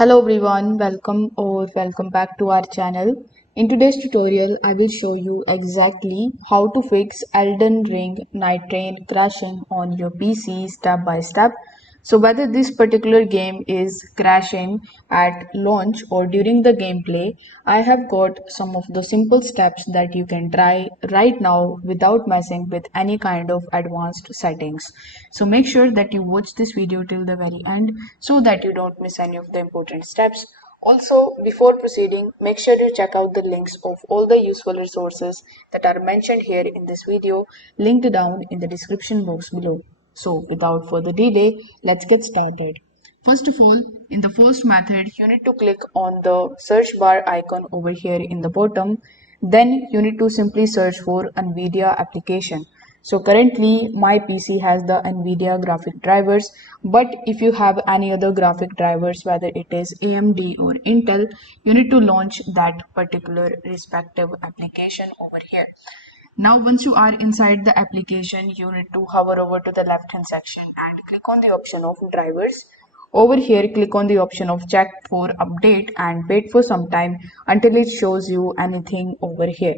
Hello everyone, welcome back to our channel. In today's tutorial, I will show you exactly how to fix Elden Ring Nightreign crashing on your PC step by step. So whether this particular game is crashing at launch or during the gameplay, I have got some of the simple steps that you can try right now without messing with any kind of advanced settings. So make sure that you watch this video till the very end so that you don't miss any of the important steps. Also, before proceeding, make sure you check out the links of all the useful resources that are mentioned here in this video, linked down in the description box below. So, without further delay, let's get started. First of all, in the first method, you need to click on the search bar icon over here in the bottom. Then you need to simply search for NVIDIA application. So currently my PC has the NVIDIA graphic drivers, but if you have any other graphic drivers, whether it is AMD or Intel, you need to launch that particular respective application over here. Now, once you are inside the application, you need to hover over to the left hand section and click on the option of drivers. Over here, click on the option of check for update and wait for some time until it shows you anything over here.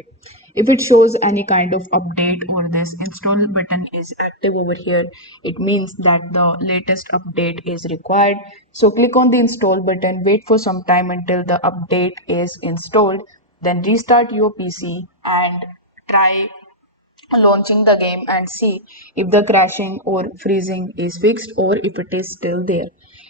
If it shows any kind of update or this install button is active over here, it means that the latest update is required. So click on the install button, wait for some time until the update is installed, then restart your PC and try launching the game and see if the crashing or freezing is fixed or if it is still there.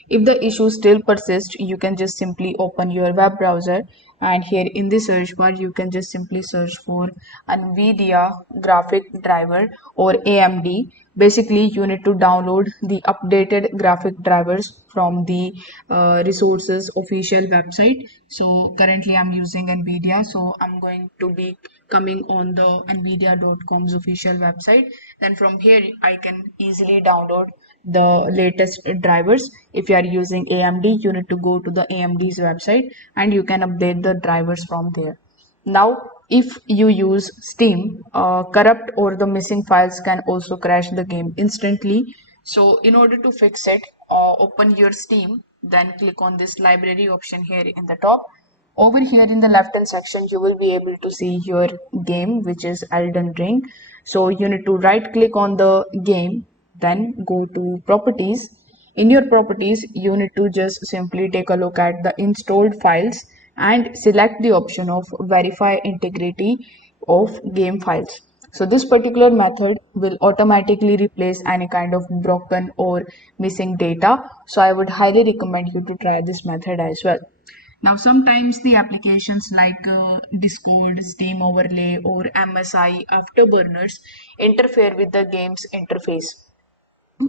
If the issue still persists, you can just simply open your web browser, and here in the search bar you can just simply search for NVIDIA graphic driver or AMD. Basically, you need to download the updated graphic drivers from the resources official website. So currently I'm using NVIDIA, so I'm going to be coming on the nvidia.com's official website. Then from here I can easily download the latest drivers. If you are using AMD, you need to go to the AMD's website and you can update the drivers from there. Now, if you use Steam, corrupt or the missing files can also crash the game instantly. So in order to fix it, open your Steam, then click on this library option here in the top. Over here in the left hand section, you will be able to see your game, which is Elden Ring. So you need to right click on the game, then go to properties. In your properties, you need to just simply take a look at the installed files and select the option of verify integrity of game files. So this particular method will automatically replace any kind of broken or missing data. So I would highly recommend you to try this method as well. Now, sometimes the applications like Discord, Steam Overlay, or MSI Afterburners interfere with the game's interface,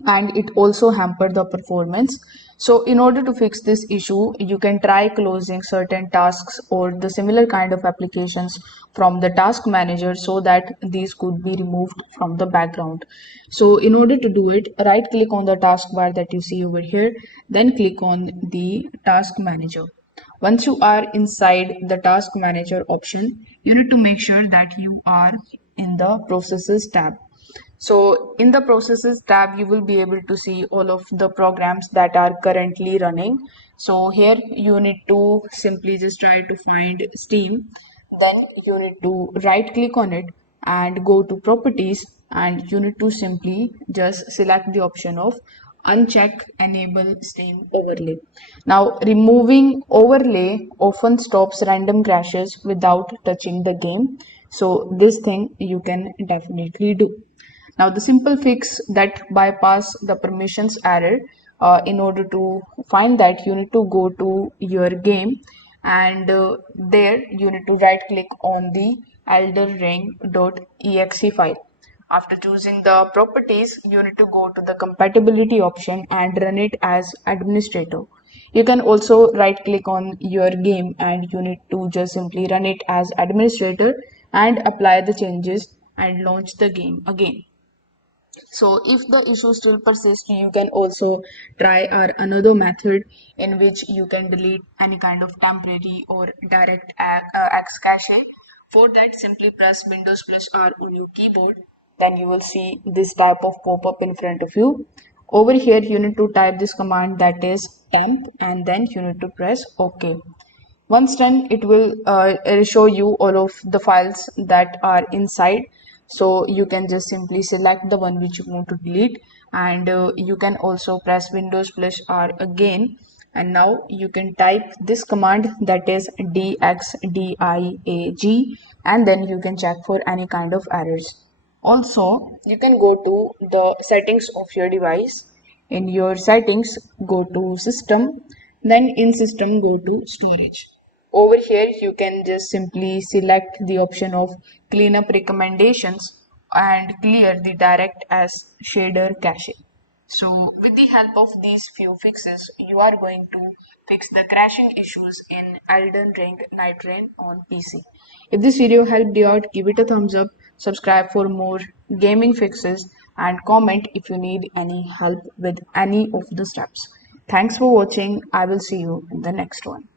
and it also hampered the performance. So in order to fix this issue, you can try closing certain tasks or the similar kind of applications from the task manager so that these could be removed from the background. So in order to do it, right click on the taskbar that you see over here, then click on the task manager. Once you are inside the task manager option, you need to make sure that you are in the processes tab. So in the processes tab, you will be able to see all of the programs that are currently running. So here you need to simply just try to find Steam. Then you need to right click on it and go to properties, and you need to simply just select the option of uncheck enable Steam overlay. Now removing overlay often stops random crashes without touching the game. So this thing you can definitely do. Now, the simple fix that bypass the permissions error, in order to find that, you need to go to your game, and there you need to right click on the elderring.exe file. After choosing the properties, you need to go to the compatibility option and run it as administrator. You can also right click on your game and you need to just simply run it as administrator and apply the changes and launch the game again. So if the issue still persists, you can also try our another method in which you can delete any kind of temporary or direct X cache. For that, simply press Windows plus R on your keyboard. Then you will see this type of pop-up in front of you. Over here, you need to type this command, that is temp, and then you need to press OK. Once done, it will show you all of the files that are inside. So you can just simply select the one which you want to delete, and you can also press Windows plus R again. And now you can type this command, that is dxdiag, and then you can check for any kind of errors. Also, you can go to the settings of your device. In your settings, go to system, then in system, go to storage. Over here, you can just simply select the option of cleanup recommendations and clear the direct as shader cache. So with the help of these few fixes, you are going to fix the crashing issues in Elden Ring Nightreign on PC. If this video helped you out, give it a thumbs up, subscribe for more gaming fixes, and comment if you need any help with any of the steps. Thanks for watching. I will see you in the next one.